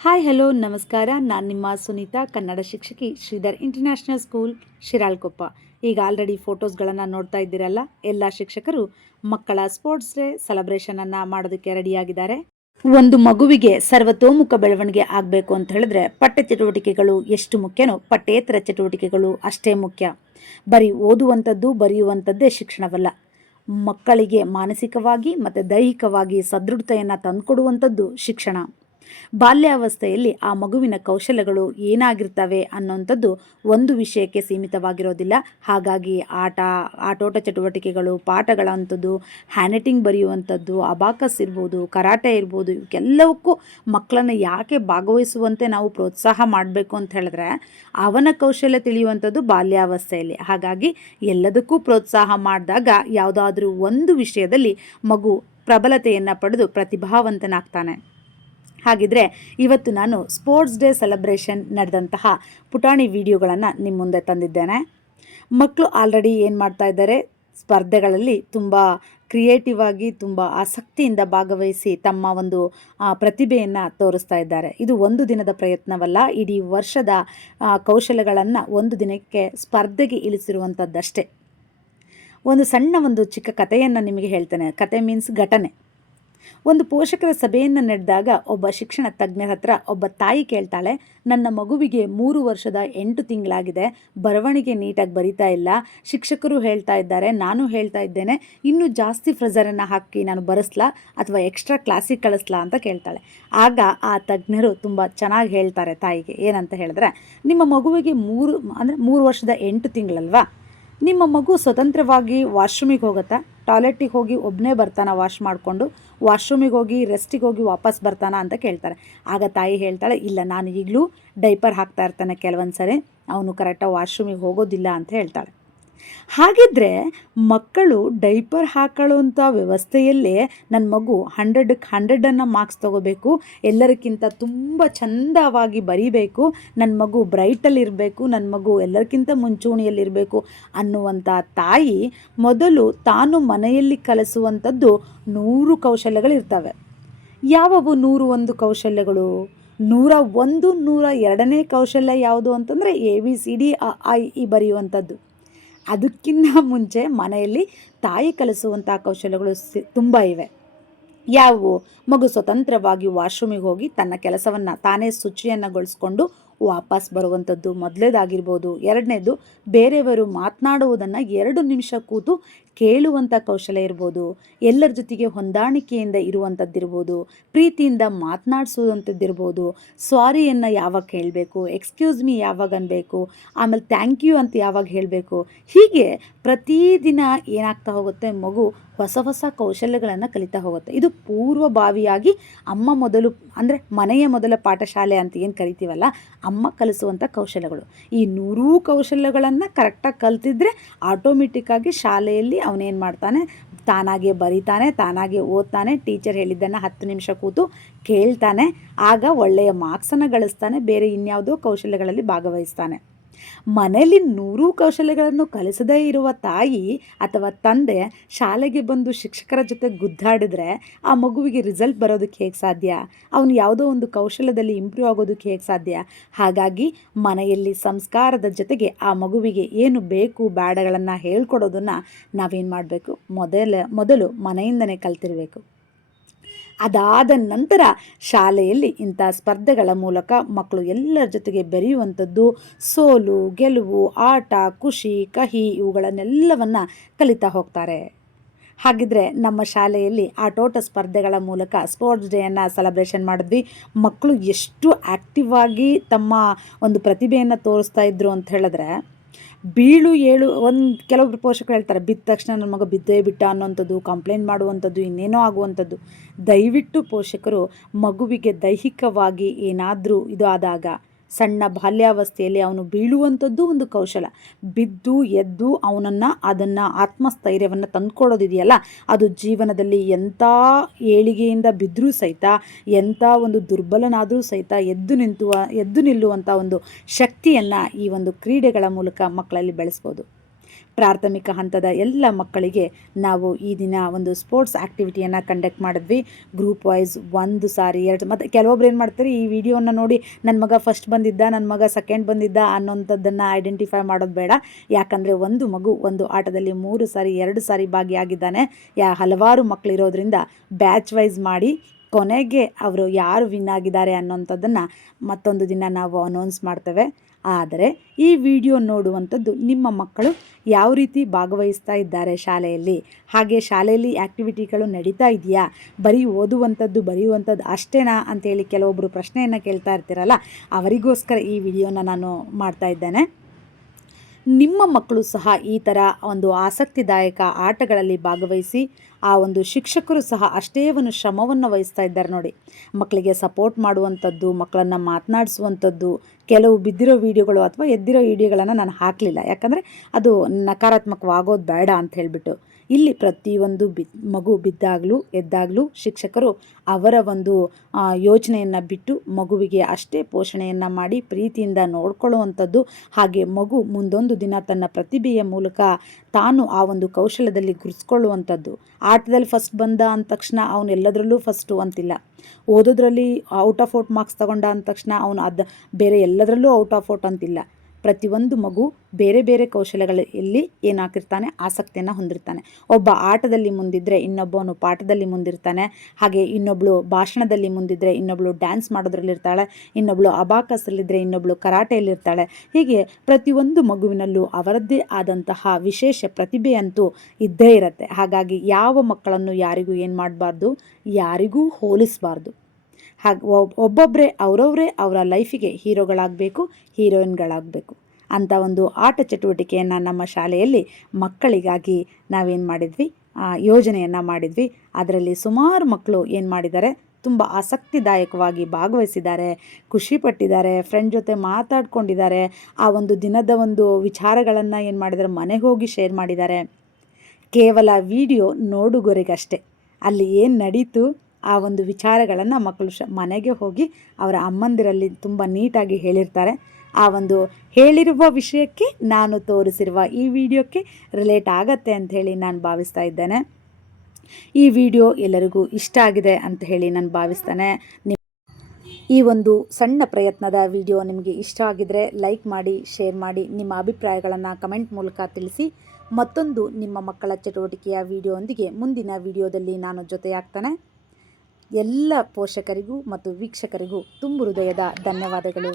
Hi hello ನಮಸ್ಕಾರ. ನಾನು ನಿಮ್ಮ ಸುನೀತಾ, ಕನ್ನಡ ಶಿಕ್ಷಕಿ, ಶ್ರೀಧರ್ ಇಂಟರ್ನ್ಯಾಷನಲ್ ಸ್ಕೂಲ್, ಶಿರಾಳಕೊಪ್ಪ. ಈಗ ಆಲ್ರೆಡಿ ಫೋಟೋಸ್ಗಳನ್ನು ನೋಡ್ತಾ ಇದ್ದೀರಲ್ಲ, ಎಲ್ಲ ಶಿಕ್ಷಕರು ಮಕ್ಕಳ ಸ್ಪೋರ್ಟ್ಸ್ ಡೇ ಸೆಲೆಬ್ರೇಷನನ್ನು ಮಾಡೋದಕ್ಕೆ ರೆಡಿಯಾಗಿದ್ದಾರೆ. ಒಂದು ಮಗುವಿಗೆ ಸರ್ವತೋಮುಖ ಬೆಳವಣಿಗೆ ಆಗಬೇಕು ಅಂತ ಹೇಳಿದ್ರೆ ಪಠ್ಯ ಚಟುವಟಿಕೆಗಳು ಎಷ್ಟು ಮುಖ್ಯನೋ ಪಠ್ಯೇತರ ಚಟುವಟಿಕೆಗಳು ಅಷ್ಟೇ ಮುಖ್ಯ. ಬರೀ ಓದುವಂಥದ್ದು ಬರೆಯುವಂಥದ್ದೇ ಶಿಕ್ಷಣವಲ್ಲ. ಮಕ್ಕಳಿಗೆ ಮಾನಸಿಕವಾಗಿ ಮತ್ತು ದೈಹಿಕವಾಗಿ ಸದೃಢತೆಯನ್ನು ತಂದುಕೊಡುವಂಥದ್ದು ಶಿಕ್ಷಣ. ಬಾಲ್ಯಾವಸ್ಥೆಯಲ್ಲಿ ಆ ಮಗುವಿನ ಕೌಶಲ್ಯಗಳು ಏನಾಗಿರ್ತವೆ ಅನ್ನೋಂಥದ್ದು ಒಂದು ವಿಷಯಕ್ಕೆ ಸೀಮಿತವಾಗಿರೋದಿಲ್ಲ. ಹಾಗಾಗಿ ಆಟೋಟ ಚಟುವಟಿಕೆಗಳು, ಪಾಠಗಳಂಥದ್ದು, ಹ್ಯಾಂಡ್ರೈಟಿಂಗ್ ಬರೆಯುವಂಥದ್ದು, ಅಬಾಕಸ್ ಇರ್ಬೋದು, ಕರಾಟೆ ಇರ್ಬೋದು, ಇವಕ್ಕೆಲ್ಲವಕ್ಕೂ ಮಕ್ಕಳನ್ನು ಯಾಕೆ ಭಾಗವಹಿಸುವಂತೆ ನಾವು ಪ್ರೋತ್ಸಾಹ ಮಾಡಬೇಕು ಅಂತ ಹೇಳಿದ್ರೆ ಅವನ ಕೌಶಲ್ಯ ತಿಳಿಯುವಂಥದ್ದು ಬಾಲ್ಯಾವಸ್ಥೆಯಲ್ಲಿ. ಹಾಗಾಗಿ ಎಲ್ಲದಕ್ಕೂ ಪ್ರೋತ್ಸಾಹ ಮಾಡಿದಾಗ ಯಾವುದಾದ್ರೂ ಒಂದು ವಿಷಯದಲ್ಲಿ ಮಗು ಪ್ರಬಲತೆಯನ್ನು ಪಡೆದು ಪ್ರತಿಭಾವಂತನಾಗ್ತಾನೆ. ಹಾಗಿದ್ರೆ ಇವತ್ತು ನಾನು ಸ್ಪೋರ್ಟ್ಸ್ ಡೇ ಸೆಲೆಬ್ರೇಷನ್ ನಡೆದಂತಹ ಪುಟಾಣಿ ವಿಡಿಯೋಗಳನ್ನು ನಿಮ್ಮ ಮುಂದೆ ತಂದಿದ್ದೇನೆ. ಮಕ್ಕಳು ಆಲ್ರೆಡಿ ಏನು ಮಾಡ್ತಾ ಇದ್ದಾರೆ, ಸ್ಪರ್ಧೆಗಳಲ್ಲಿ ತುಂಬ ಕ್ರಿಯೇಟಿವ್ ಆಗಿ ತುಂಬ ಆಸಕ್ತಿಯಿಂದ ಭಾಗವಹಿಸಿ ತಮ್ಮ ಒಂದು ಪ್ರತಿಭೆಯನ್ನು ತೋರಿಸ್ತಾ ಇದ್ದಾರೆ. ಇದು ಒಂದು ದಿನದ ಪ್ರಯತ್ನವಲ್ಲ, ಇಡೀ ವರ್ಷದ ಕೌಶಲ್ಯಗಳನ್ನು ಒಂದು ದಿನಕ್ಕೆ ಸ್ಪರ್ಧೆಗೆ ಇಳಿಸಿರುವಂಥದ್ದಷ್ಟೇ. ಒಂದು ಚಿಕ್ಕ ಕಥೆಯನ್ನು ನಿಮಗೆ ಹೇಳ್ತೇನೆ. ಕತೆ ಮೀನ್ಸ್ ಘಟನೆ. ಒಂದು ಪೋಷಕರ ಸಭೆಯನ್ನು ನಡೆದಾಗ ಒಬ್ಬ ಶಿಕ್ಷಣ ತಜ್ಞರ ಹತ್ರ ಒಬ್ಬ ತಾಯಿ ಕೇಳ್ತಾಳೆ, ನನ್ನ ಮಗುವಿಗೆ 3 ವರ್ಷದ 8 ತಿಂಗಳಾಗಿದೆ, ಬರವಣಿಗೆ ನೀಟಾಗಿ ಬರಿತಾ ಇಲ್ಲ, ಶಿಕ್ಷಕರು ಹೇಳ್ತಾ ಇದ್ದಾರೆ, ನಾನು ಹೇಳ್ತಾ ಇದ್ದೇನೆ, ಇನ್ನೂ ಜಾಸ್ತಿ ಫ್ರೆಜರನ್ನು ಹಾಕಿ ನಾನು ಬರೆಸ್ಲಾ ಅಥವಾ ಎಕ್ಸ್ಟ್ರಾ ಕ್ಲಾಸಿಗೆ ಕಳಿಸ್ಲಾ ಅಂತ ಕೇಳ್ತಾಳೆ. ಆಗ ಆ ತಜ್ಞರು ತುಂಬ ಚೆನ್ನಾಗಿ ಹೇಳ್ತಾರೆ ತಾಯಿಗೆ. ಏನಂತ ಹೇಳಿದ್ರೆ, ನಿಮ್ಮ ಮಗುವಿಗೆ 3 ವರ್ಷದ 8 ತಿಂಗಳಲ್ವಾ, ನಿಮ್ಮ ಮಗು ಸ್ವತಂತ್ರವಾಗಿ ವಾಶ್ರೂಮಿಗೆ ಹೋಗುತ್ತಾ, ಟಾಯ್ಲೆಟಿಗೆ ಹೋಗಿ ಒಬ್ಬನೇ ಬರ್ತಾನೆ ವಾಶ್ ಮಾಡಿಕೊಂಡು, ವಾಶ್ರೂಮಿಗೆ ಹೋಗಿ ರೆಸ್ಟಿಗೆ ಹೋಗಿ ವಾಪಸ್ ಬರ್ತಾನ ಅಂತ ಕೇಳ್ತಾರೆ. ಆಗ ತಾಯಿ ಹೇಳ್ತಾಳೆ, ಇಲ್ಲ, ನಾನು ಈಗಲೂ ಡೈಪರ್ ಹಾಕ್ತಾ ಇರ್ತಾನೆ, ಕೆಲವೊಂದು ಸರಿ ಅವನು ಕರೆಕ್ಟಾಗಿ ವಾಶ್ರೂಮಿಗೆ ಹೋಗೋದಿಲ್ಲ ಅಂತ ಹೇಳ್ತಾಳೆ. ಹಾಗಿದ್ರೆ ಮಕ್ಕಳು ಡೈಪರ್ ಹಾಕೊಳ್ಳುವಂಥ ವ್ಯವಸ್ಥೆಯಲ್ಲೇ ನನ್ನ ಮಗು 100ಕ್ಕೆ 100 ಮಾರ್ಕ್ಸ್ ತೊಗೋಬೇಕು, ಎಲ್ಲರಿಗಿಂತ ತುಂಬ ಚೆಂದವಾಗಿ ಬರೀಬೇಕು, ನನ್ನ ಮಗು ಬ್ರೈಟಲ್ಲಿರಬೇಕು, ನನ್ನ ಮಗು ಎಲ್ಲರಿಗಿಂತ ಮುಂಚೂಣಿಯಲ್ಲಿರಬೇಕು ಅನ್ನುವಂಥ ತಾಯಿ ಮೊದಲು ತಾನು ಮನೆಯಲ್ಲಿ ಕಲಿಸುವಂಥದ್ದು 100 ಕೌಶಲ್ಯಗಳಿರ್ತವೆ. ಯಾವುವು 101 ಕೌಶಲ್ಯಗಳು? 101 102ನೇ ಕೌಶಲ್ಯ ಯಾವುದು ಅಂತಂದರೆ ABCD ಅ ಆ ಇ ಬರೆಯುವಂಥದ್ದು. ಅದಕ್ಕಿಂತ ಮುಂಚೆ ಮನೆಯಲ್ಲಿ ತಾಯಿ ಕಲಿಸುವಂಥ ಕೌಶಲ್ಯಗಳು ತುಂಬ ಇವೆ. ಯಾವುವು? ಮಗು ಸ್ವತಂತ್ರವಾಗಿ ವಾಶ್ರೂಮಿಗೆ ಹೋಗಿ ತನ್ನ ಕೆಲಸವನ್ನು ತಾನೇ ಶುಚಿಯನ್ನುಗೊಳಿಸ್ಕೊಂಡು ವಾಪಸ್ ಬರುವಂಥದ್ದು ಮೊದಲೇದಾಗಿರ್ಬೋದು. ಎರಡನೇದು, ಬೇರೆಯವರು ಮಾತನಾಡುವುದನ್ನು 2 ನಿಮಿಷ ಕೂತು ಕೇಳುವಂಥ ಕೌಶಲ್ಯ ಇರ್ಬೋದು. ಎಲ್ಲರ ಜೊತೆಗೆ ಹೊಂದಾಣಿಕೆಯಿಂದ ಇರುವಂಥದ್ದಿರ್ಬೋದು, ಪ್ರೀತಿಯಿಂದ ಮಾತನಾಡಿಸುವಂಥದ್ದಿರ್ಬೋದು, ಸಾರಿಯನ್ನು ಯಾವಾಗ ಹೇಳಬೇಕು, ಎಕ್ಸ್ಕ್ಯೂಸ್ ಮೀ ಯಾವಾಗ ಅನ್ಬೇಕು, ಆಮೇಲೆ ಥ್ಯಾಂಕ್ ಯು ಅಂತ ಯಾವಾಗ ಹೇಳಬೇಕು. ಹೀಗೆ ಪ್ರತಿದಿನ ಏನಾಗ್ತಾ ಹೋಗುತ್ತೆ, ಮಗು ಹೊಸ ಹೊಸ ಕೌಶಲ್ಯಗಳನ್ನು ಕಲಿತಾ ಹೋಗುತ್ತೆ. ಇದು ಪೂರ್ವಭಾವಿಯಾಗಿ ಅಮ್ಮ ಮೊದಲು, ಅಂದರೆ ಮನೆಯ ಮೊದಲ ಪಾಠಶಾಲೆ ಅಂತ ಏನು ಕರಿತೀವಲ್ಲ, ಅಮ್ಮ ಕಲಿಸುವಂಥ ಕೌಶಲ್ಯಗಳು. ಈ 100 ಕೌಶಲ್ಯಗಳನ್ನು ಕರೆಕ್ಟಾಗಿ ಕಲ್ತಿದ್ರೆ ಆಟೋಮೆಟಿಕ್ಕಾಗಿ ಶಾಲೆಯಲ್ಲಿ ಅವನೇನು ಮಾಡ್ತಾನೆ, ತಾನಾಗೆ ಬರೀತಾನೆ, ತಾನಾಗೆ ಓದ್ತಾನೆ, ಟೀಚರ್ ಹೇಳಿದ್ದನ್ನು 10 ನಿಮಿಷ ಕೂತು ಕೇಳ್ತಾನೆ, ಆಗ ಒಳ್ಳೆಯ ಮಾರ್ಕ್ಸನ್ನು ಗಳಿಸ್ತಾನೆ, ಬೇರೆ ಇನ್ಯಾವುದೋ ಕೌಶಲ್ಯಗಳಲ್ಲಿ ಭಾಗವಹಿಸ್ತಾನೆ. ಮನೆಯಲ್ಲಿ 100 ಕೌಶಲ್ಯಗಳನ್ನು ಕಲಿಸದೇ ಇರುವ ತಾಯಿ ಅಥವಾ ತಂದೆ ಶಾಲೆಗೆ ಬಂದು ಶಿಕ್ಷಕರ ಜೊತೆ ಗುದ್ದಾಡಿದ್ರೆ ಆ ಮಗುವಿಗೆ ರಿಸಲ್ಟ್ ಬರೋದಕ್ಕೆ ಹೇಗೆ ಸಾಧ್ಯ? ಅವನು ಯಾವುದೋ ಒಂದು ಕೌಶಲ್ಯದಲ್ಲಿ ಇಂಪ್ರೂವ್ ಆಗೋದಕ್ಕೆ ಹೇಗೆ ಸಾಧ್ಯ? ಹಾಗಾಗಿ ಮನೆಯಲ್ಲಿ ಸಂಸ್ಕಾರದ ಜೊತೆಗೆ ಆ ಮಗುವಿಗೆ ಏನು ಬೇಕು ಬೇಡಗಳನ್ನು ಹೇಳ್ಕೊಡೋದನ್ನು ನಾವೇನು ಮಾಡಬೇಕು, ಮೊದಲು ಮನೆಯಿಂದನೇ ಕಲ್ತಿರಬೇಕು. ಅದಾದ ನಂತರ ಶಾಲೆಯಲ್ಲಿ ಇಂಥ ಸ್ಪರ್ಧೆಗಳ ಮೂಲಕ ಮಕ್ಕಳು ಎಲ್ಲರ ಜೊತೆಗೆ ಬೆರೆಯುವಂಥದ್ದು, ಸೋಲು ಗೆಲುವು, ಆಟ, ಖುಷಿ, ಕಹಿ ಇವುಗಳನ್ನೆಲ್ಲವನ್ನು ಕಲಿತಾ ಹೋಗ್ತಾರೆ. ಹಾಗಿದ್ರೆ ನಮ್ಮ ಶಾಲೆಯಲ್ಲಿ ಆಟೋಟ ಸ್ಪರ್ಧೆಗಳ ಮೂಲಕ ಸ್ಪೋರ್ಟ್ಸ್ ಡೇಯನ್ನು ಸೆಲೆಬ್ರೇಷನ್ ಮಾಡಿದ್ವಿ. ಮಕ್ಕಳು ಎಷ್ಟು ಆ್ಯಕ್ಟಿವ್ ಆಗಿ ತಮ್ಮ ಒಂದು ಪ್ರತಿಭೆಯನ್ನು ತೋರಿಸ್ತಾ ಇದ್ರು ಅಂತ ಹೇಳಿದ್ರೆ, ಬೀಳು ಏಳು, ಕೆಲವೊಬ್ರು ಪೋಷಕರು ಹೇಳ್ತಾರೆ, ಬಿದ್ದ ತಕ್ಷಣ ನನ್ನ ಮಗ ಬಿದ್ದೇ ಬಿಟ್ಟ ಅನ್ನೋಂಥದ್ದು, ಕಂಪ್ಲೇಂಟ್ ಮಾಡುವಂಥದ್ದು, ಇನ್ನೇನೋ ಆಗುವಂಥದ್ದು. ದಯವಿಟ್ಟು ಪೋಷಕರು ಮಗುವಿಗೆ ದೈಹಿಕವಾಗಿ ಏನಾದರೂ ಇದು ಆದಾಗ, ಸಣ್ಣ ಬಾಲ್ಯಾವಸ್ಥೆಯಲ್ಲಿ ಅವನು ಬೀಳುವಂಥದ್ದು ಒಂದು ಕೌಶಲ. ಬಿದ್ದು ಎದ್ದು ಅದನ್ನು ಆತ್ಮಸ್ಥೈರ್ಯವನ್ನು ತಂದುಕೊಡೋದಿದೆಯಲ್ಲ, ಅದು ಜೀವನದಲ್ಲಿ ಎಂಥ ಏಳಿಗೆಯಿಂದ ಬಿದ್ದರೂ ಸಹಿತ, ಎಂಥ ಒಂದು ದುರ್ಬಲನಾದರೂ ಸಹಿತ ಎದ್ದು ನಿಲ್ಲುವಂಥ ಒಂದು ಶಕ್ತಿಯನ್ನು ಈ ಒಂದು ಕ್ರೀಡೆಗಳ ಮೂಲಕ ಮಕ್ಕಳಲ್ಲಿ ಬೆಳೆಸ್ಬೋದು. ಪ್ರಾಥಮಿಕ ಹಂತದ ಎಲ್ಲ ಮಕ್ಕಳಿಗೆ ನಾವು ಈ ದಿನ ಒಂದು ಸ್ಪೋರ್ಟ್ಸ್ ಆ್ಯಕ್ಟಿವಿಟಿಯನ್ನು ಕಂಡಕ್ಟ್ ಮಾಡಿದ್ವಿ. ಗ್ರೂಪ್ ವೈಸ್ 1 ಸಾರಿ 2 ಮತ್ತು ಕೆಲವೊಬ್ರು ಏನು ಮಾಡ್ತಾರೆ, ಈ ವಿಡಿಯೋನ ನೋಡಿ ನನ್ನ ಮಗ ಫಸ್ಟ್ ಬಂದಿದ್ದ, ನನ್ನ ಮಗ ಸೆಕೆಂಡ್ ಬಂದಿದ್ದ ಅನ್ನೋಂಥದ್ದನ್ನು ಐಡೆಂಟಿಫೈ ಮಾಡೋದು ಬೇಡ. ಯಾಕಂದರೆ ಒಂದು ಮಗು ಒಂದು ಆಟದಲ್ಲಿ 3 ಸಾರಿ 2 ಸಾರಿ ಭಾಗಿಯಾಗಿದ್ದಾನೆ. ಹಲವಾರು ಮಕ್ಕಳಿರೋದ್ರಿಂದ ಬ್ಯಾಚ್ ವೈಸ್ ಮಾಡಿ ಕೊನೆಗೆ ಅವರು ಯಾರು ವಿನ್ ಆಗಿದ್ದಾರೆ ಅನ್ನೋಂಥದ್ದನ್ನು ಮತ್ತೊಂದು ದಿನ ನಾವು ಅನೌನ್ಸ್ ಮಾಡ್ತೇವೆ. ಆದರೆ ಈ ವಿಡಿಯೋ ನೋಡುವಂಥದ್ದು ನಿಮ್ಮ ಮಕ್ಕಳು ಯಾವ ರೀತಿ ಭಾಗವಹಿಸ್ತಾ ಇದ್ದಾರೆ ಶಾಲೆಯಲ್ಲಿ, ಹಾಗೆ ಶಾಲೆಯಲ್ಲಿ ಆ್ಯಕ್ಟಿವಿಟಿಗಳು ನಡೀತಾ ಇದೆಯಾ, ಬರೀ ಬರೆಯುವಂಥದ್ದು ಅಷ್ಟೇನಾ ಅಂತೇಳಿ ಕೆಲವೊಬ್ಬರು ಪ್ರಶ್ನೆಯನ್ನು ಕೇಳ್ತಾ ಇರ್ತೀರಲ್ಲ, ಅವರಿಗೋಸ್ಕರ ಈ ವಿಡಿಯೋನ ನಾನು ಮಾಡ್ತಾ ಇದ್ದೇನೆ. ನಿಮ್ಮ ಮಕ್ಕಳು ಸಹ ಈ ಥರ ಒಂದು ಆಸಕ್ತಿದಾಯಕ ಆಟಗಳಲ್ಲಿ ಭಾಗವಹಿಸಿ ಆ ಒಂದು ಶಿಕ್ಷಕರು ಸಹ ಅಷ್ಟೇ ಒಂದು ಶ್ರಮವನ್ನು ವಹಿಸ್ತಾ ಇದ್ದಾರೆ ನೋಡಿ. ಮಕ್ಕಳಿಗೆ ಸಪೋರ್ಟ್ ಮಾಡುವಂಥದ್ದು, ಮಕ್ಕಳನ್ನು ಮಾತನಾಡಿಸುವಂಥದ್ದು, ಕೆಲವು ಬಿದ್ದಿರೋ ವಿಡಿಯೋಗಳು ಅಥವಾ ಎದ್ದಿರೋ ವಿಡಿಯೋಗಳನ್ನು ನಾನು ಹಾಕಲಿಲ್ಲ. ಯಾಕಂದರೆ ಅದು ನಕಾರಾತ್ಮಕವಾಗೋದು ಬೇಡ ಅಂತ ಹೇಳಿಬಿಟ್ಟು. ಇಲ್ಲಿ ಪ್ರತಿಯೊಂದು ಮಗು ಬಿದ್ದಾಗಲೂ ಎದ್ದಾಗಲೂ ಶಿಕ್ಷಕರು ಅವರ ಒಂದು ಯೋಚನೆಯನ್ನು ಬಿಟ್ಟು ಮಗುವಿಗೆ ಅಷ್ಟೇ ಪೋಷಣೆಯನ್ನು ಮಾಡಿ ಪ್ರೀತಿಯಿಂದ ನೋಡ್ಕೊಳ್ಳುವಂಥದ್ದು. ಹಾಗೆ ಮಗು ಮುಂದೊಂದು ದಿನ ತನ್ನ ಪ್ರತಿಭೆಯ ಮೂಲಕ ತಾನು ಆ ಒಂದು ಕೌಶಲ್ಯದಲ್ಲಿ ಗುರುತಿಸ್ಕೊಳ್ಳುವಂಥದ್ದು. ಆಟದಲ್ಲಿ ಫಸ್ಟ್ ಬಂದ ಅಂದ ತಕ್ಷಣ ಅವನು ಎಲ್ಲದರಲ್ಲೂ ಫಸ್ಟು ಅಂತಿಲ್ಲ. ಓದೋದ್ರಲ್ಲಿ ಔಟ್ ಆಫ್ ಔಟ್ ಮಾರ್ಕ್ಸ್ ತಗೊಂಡ ಅಂದ ತಕ್ಷಣ ಅವನು ಬೇರೆ ಎಲ್ಲದರಲ್ಲೂ ಔಟ್ ಆಫ್ ಔಟ್ ಅಂತಿಲ್ಲ. ಪ್ರತಿಯೊಂದು ಮಗು ಬೇರೆ ಬೇರೆ ಕೌಶಲ್ಯಗಳಲ್ಲಿ ಏನಾಗಿರ್ತಾನೆ, ಆಸಕ್ತಿಯನ್ನು ಹೊಂದಿರ್ತಾನೆ. ಒಬ್ಬ ಆಟದಲ್ಲಿ ಮುಂದಿದ್ದರೆ ಇನ್ನೊಬ್ಬನು ಪಾಠದಲ್ಲಿ ಮುಂದಿರ್ತಾನೆ. ಹಾಗೆ ಇನ್ನೊಬ್ಬಳು ಭಾಷಣದಲ್ಲಿ ಮುಂದಿದ್ದರೆ ಇನ್ನೊಬ್ಬಳು ಡ್ಯಾನ್ಸ್ ಮಾಡೋದ್ರಲ್ಲಿರ್ತಾಳೆ, ಇನ್ನೊಬ್ಬಳು ಅಬಾಕಸಲ್ಲಿದ್ದರೆ ಇನ್ನೊಬ್ಬಳು ಕರಾಟೆಯಲ್ಲಿರ್ತಾಳೆ. ಹೀಗೆ ಪ್ರತಿಯೊಂದು ಮಗುವಿನಲ್ಲೂ ಅವರದ್ದೇ ಆದಂತಹ ವಿಶೇಷ ಪ್ರತಿಭೆ ಅಂತೂ ಇದ್ದೇ ಇರುತ್ತೆ. ಹಾಗಾಗಿ ಯಾವ ಮಕ್ಕಳನ್ನು ಯಾರಿಗೂ ಏನು ಮಾಡಬಾರ್ದು, ಯಾರಿಗೂ ಹೋಲಿಸಬಾರ್ದು. ಹಾಗೆ ಒಬ್ಬೊಬ್ಬರೇ ಅವರ ಲೈಫಿಗೆ ಹೀರೋಗಳಾಗಬೇಕು, ಹೀರೋಯಿನ್ಗಳಾಗಬೇಕು ಅಂತ ಒಂದು ಆಟ ಚಟುವಟಿಕೆಯನ್ನು ನಮ್ಮ ಶಾಲೆಯಲ್ಲಿ ಮಕ್ಕಳಿಗಾಗಿ ನಾವೇನು ಮಾಡಿದ್ವಿ, ಯೋಜನೆಯನ್ನು ಮಾಡಿದ್ವಿ. ಅದರಲ್ಲಿ ಸುಮಾರು ಮಕ್ಕಳು ಏನು ಮಾಡಿದ್ದಾರೆ, ತುಂಬ ಆಸಕ್ತಿದಾಯಕವಾಗಿ ಭಾಗವಹಿಸಿದ್ದಾರೆ, ಖುಷಿಪಟ್ಟಿದ್ದಾರೆ, ಫ್ರೆಂಡ್ ಜೊತೆ ಮಾತಾಡ್ಕೊಂಡಿದ್ದಾರೆ. ಆ ಒಂದು ದಿನದ ಒಂದು ವಿಚಾರಗಳನ್ನು ಏನು ಮಾಡಿದ್ದಾರೆ, ಮನೆಗೆ ಹೋಗಿ ಶೇರ್ ಮಾಡಿದ್ದಾರೆ. ಕೇವಲ ವಿಡಿಯೋ ನೋಡುಗರಿಗಷ್ಟೇ, ಅಲ್ಲಿ ಏನು ನಡೀತು ಆ ಒಂದು ವಿಚಾರಗಳನ್ನು ಮಕ್ಕಳು ಮನೆಗೆ ಹೋಗಿ ಅವರ ಅಮ್ಮಂದಿರಲ್ಲಿ ತುಂಬ ನೀಟಾಗಿ ಹೇಳಿರ್ತಾರೆ. ಆ ಒಂದು ಹೇಳಿರುವ ವಿಷಯಕ್ಕೆ ನಾನು ತೋರಿಸಿರುವ ಈ ವಿಡಿಯೋಕ್ಕೆ ರಿಲೇಟ್ ಆಗತ್ತೆ ಅಂತ ಹೇಳಿ ನಾನು ಭಾವಿಸ್ತಾ ಇದ್ದೇನೆ. ಈ ವಿಡಿಯೋ ಎಲ್ಲರಿಗೂ ಇಷ್ಟ ಆಗಿದೆ ಅಂತ ಹೇಳಿ ನಾನು ಭಾವಿಸ್ತೇನೆ. ಈ ಒಂದು ಸಣ್ಣ ಪ್ರಯತ್ನದ ವಿಡಿಯೋ ನಿಮಗೆ ಇಷ್ಟ ಆಗಿದರೆ ಲೈಕ್ ಮಾಡಿ, ಶೇರ್ ಮಾಡಿ, ನಿಮ್ಮ ಅಭಿಪ್ರಾಯಗಳನ್ನು ಕಮೆಂಟ್ ಮೂಲಕ ತಿಳಿಸಿ. ಮತ್ತೊಂದು ನಿಮ್ಮ ಮಕ್ಕಳ ಚಟುವಟಿಕೆಯ ವಿಡಿಯೋದೊಂದಿಗೆ ಮುಂದಿನ ವಿಡಿಯೋದಲ್ಲಿ ನಾನು ಜೊತೆಯಾಗ್ತಾನೆ. ಎಲ್ಲ ಪೋಷಕರಿಗೂ ಮತ್ತು ವೀಕ್ಷಕರಿಗೂ ತುಂಬು ಹೃದಯದ ಧನ್ಯವಾದಗಳು.